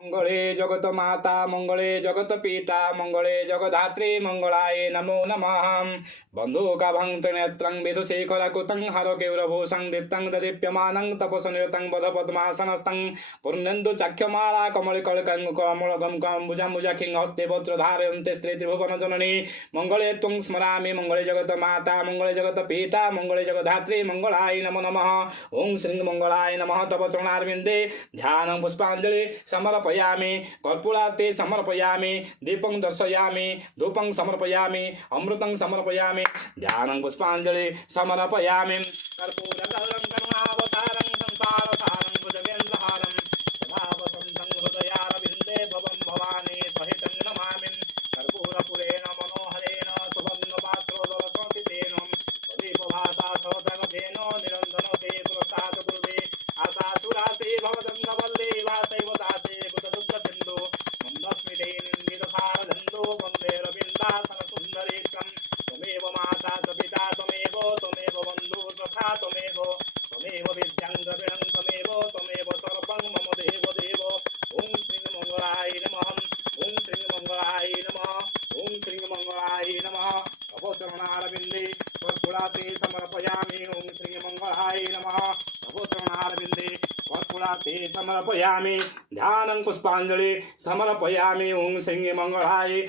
मंगले जगत माता मंगले जगत पिता मंगले जगधात्री मंगलाय नमो नमः। बंधुका भंग त्रिनेत्रं विधुशेखरकुतं हरकेवरभूषं दीप्तं ददीप्यमानं तपसनिरतं बधपद्मासनस्थं पूर्णेन्दु चाख्यमाला कमलिकलकं कमलगं कम्बुजम्बुजखिं हस्ते वज्रधारयन्ते स्त्री त्रिभुवनजननी मंगले त्वं स्मरामि मंगले जगत माता मंगले जगत पिता मंगले जगधात्री मंगलाय नमो नमः। ओं श्री मंगलाय नमः। तव चरणारविन्दे ध्यानं पुष्पाञ्जलि समर्पयामि कर्पूरार्ते समर्पयामि दीपं दर्शयामि धूपं समर्पयामि अमृतं समर्पयामि ध्यानं पुष्पाञ्जलि समर्पयामि। कर्पूरगौरं करुणावतारं संसारसारं भुजगेन्द्रहारं सदा वसन्तं हृदयारविन्दे भवं भवानी सहितं नमामि। कर्पूरपुरेण मनोहरेण सुवर्णपात्रोदरसंस्थितेन प्रदीपभासा सवसगतेन निरञ्जनते पुरस्तात् कुरुते आशासुरासे भवदङ्गवल्ले वासैव दासे कुतदुग्धसिन्धु मन्दस्मिते निन्दितसारधन्दो वन्दे रवीन्द्रासनसुन्दरीक्रं त्वमेव माता च पिता त्वमेव बन्धु तथा त्वमेव विद्यां द्रविणं त्वमेव सर्वं मम देव देव। ॐ श्री मंगलाय नमः। ॐ श्री मंगलाय नमः। ॐ श्री मंगलाय नमः। तव चरणारविन्दे कर्पूरार्ते समर्पयामि। ॐ श्री मंगलाय नमः। तव चरणारविन्दे कर्पूरार्ते समर्पयामि ध्यानं पुष्पाञ्जलि समर्पयामि। ॐ श्री मंगलाय